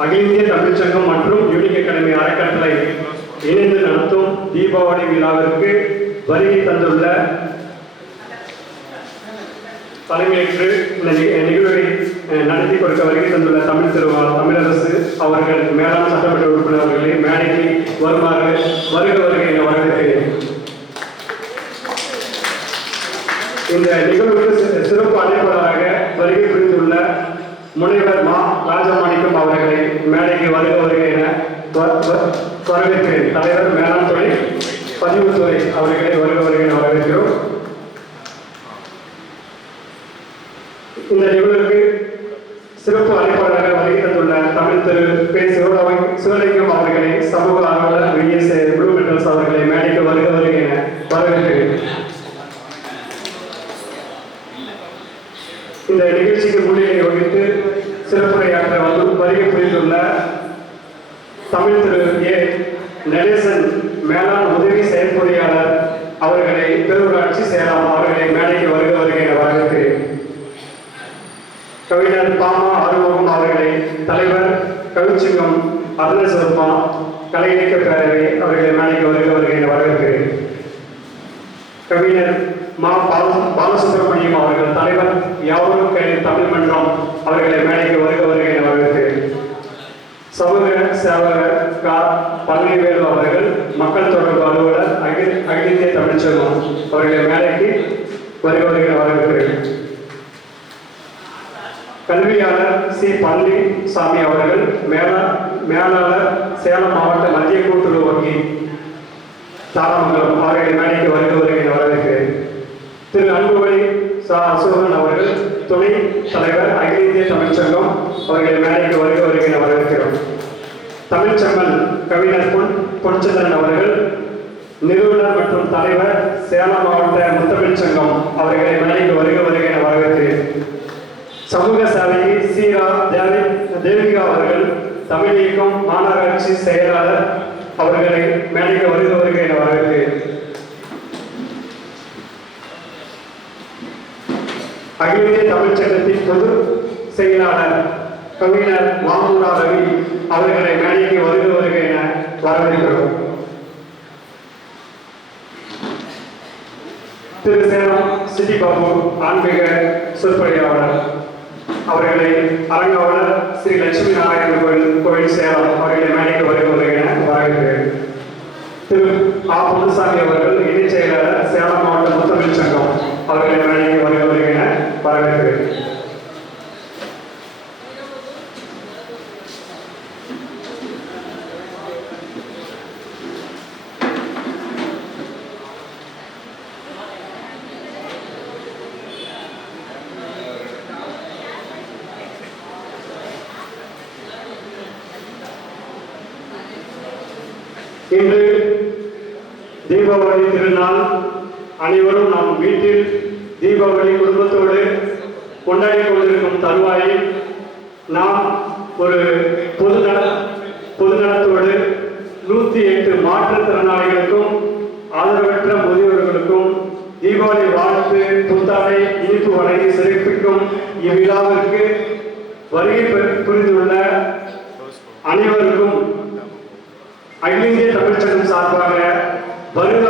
அகில இந்திய மற்றும் யூனிக் அகாடமி அறக்கட்டளை இணைந்து நடத்தும் தீபாவளி விழாவிற்கு வருகை தந்துள்ள தலைமையேற்று இந்த நிகழ்வை நடத்தி கொடுக்க வருகை தந்துள்ள தமிழ் திருவா தமிழரசு அவர்கள் மேலாண் சட்டமன்ற உறுப்பினர் அவர்களை மேடைக்கு வருமாறு வருக வருகை என வரவேற்கிறேன். இந்த நிகழ்வுக்கு சி- சிறப்பு அழைப்பாளராக வருகை புரிந்துள்ள முனைவர் மா ராஜமாணிக்கம் அவர்களை மேடைக்கு வருக வருக என வரவேற்கிறேன். தலைவர் மேலாண் துறை பதிவுத்துறை அவர்களை வருக வருக என வரவேற்கிறோம். இந்த நிகழ்வுக்கு சிறப்பு அழைப்பாளராக வருகை தந்துள்ள தமிழ் திரு பே. சிவராவை சிவலிங்கம் அவர்களை சமூக ஆர்வலர் விஎஸ் ப்ளூ மெட்டல்ஸ் அவர்களை மேடைக்கு வருக வருக என வரவேற்கிறேன். இந்த நிகழ்ச்சிக்கு தமிழ் திரு ஏ நடேசன் மேலாண் உதவி செயற்பொறியாளர் அவர்களை பெருவராட்சி சேலம் அவர்களை மேடைக்கு வருக வருக வரவேற்கிறேன். கவிஞர் பாமா ஆறுமுகம் அவர்களை தலைவர் கவிச்சிங்கம் அருணசிவமா கலை இயக்க பேரவை அவர்களை மேடைக்கு வருக வருக வரவேற்கிறேன். கவிஞர் மா பால- பாலசுப்ரமணியம் அவர்கள் தலைவர் யாவரும் கேள்வி தமிழ் மன்றம் அவர்களை மேடை வருக வருக என வரவேற்கிறேன் சமூக சேவகர் கா பழனிவேலு அவர்கள் மக்கள் தொடர்பு அலுவலர் அகில அகில தமிழ்ச்செல்வம் தமிழ்ச்சங்கம் அவர்களை மேடைக்கு வருக வரவேற்கிறேன். கல்வியாளர் சி. பழனிசாமி அவர்கள் மேலா மேலாளர் சேலம் மாவட்ட மத்திய கூட்டுறவு வங்கி தாராமங்கலம் அவர்களை மேடைக்கு வருக வருக வரவேற்கிறேன். திரு. அன்புமணி சா. அசோகன் அவர்கள் துணை தலைவர் அகில இந்திய தமிழ்ச்சங்கம் அவர்களை மேடைக்கு வருக வருக வரவேற்கிறோம். தமிழ்ச்செம்மல் கவிஞர் பொன் பொன்சந்திரன் அவர்கள் நிறுவனர் மற்றும் தலைவர் சேலம் மாவட்ட முத்தமிழ் சங்கம் அவர்களை மேடைக்கு வருக வருக என வரவேற்கிறேன். சமூக சேவை சீரா தேவி தேவிகா அவர்கள் தமிழ் இயக்கம் மாநகராட்சி செயலாளர் அவர்களை மேடைக்கு வருக வருக என வரவேற்கிறேன். அகில இந்திய தமிழ்ச்சங்கத்தின் பொது செயலாளர் கவிஞர் மாமூரா ரவி அவர்களை மேடைக்கு வருக வருக என வரவேற்கிறோம். திரு சேலம் சிட்டி பாபு ஆன்மீக சொற்பொழியாளர். அவர்களை அரங்காவலர் ஸ்ரீ லட்சுமி நாராயணன் கோயில் கோயில் சேலம் அவர்களை மேடைக்கு வருக வருக என வரவேற்கிறேன். திரு ஆ பொதுசாமி அவர்கள் இணைச் செயலாளர் சேலம் மாவட்ட முத்தமிழ் சங்கம் அவர்களை மேடைக்கு வருக வருக என வரவேற்கிறேன் இன்று தீபாவளி திருநாள் அனைவரும் நம் வீட்டில் தீபாவளி குடும்பத்தோடு கொண்டாடி கொண்டிருக்கும் தருவாயில் நாம் ஒரு பொது பொதுநலத்தோடு நூற்றி எட்டு மாற்றுத்திறனாளிகளுக்கும் ஆதரவற்ற முதியோர்களுக்கும் தீபாவளி வாழ்த்து புத்தாடை இனிப்பு வழங்கி சிறப்பிக்கும் இவ்விழாவிற்கு வருகை புரிந்துள்ள அனைவருக்கும் அகில இந்திய தமிழ்ச்சங்கம் சார்பாக வருக வருக என வரவேற்கிறோம்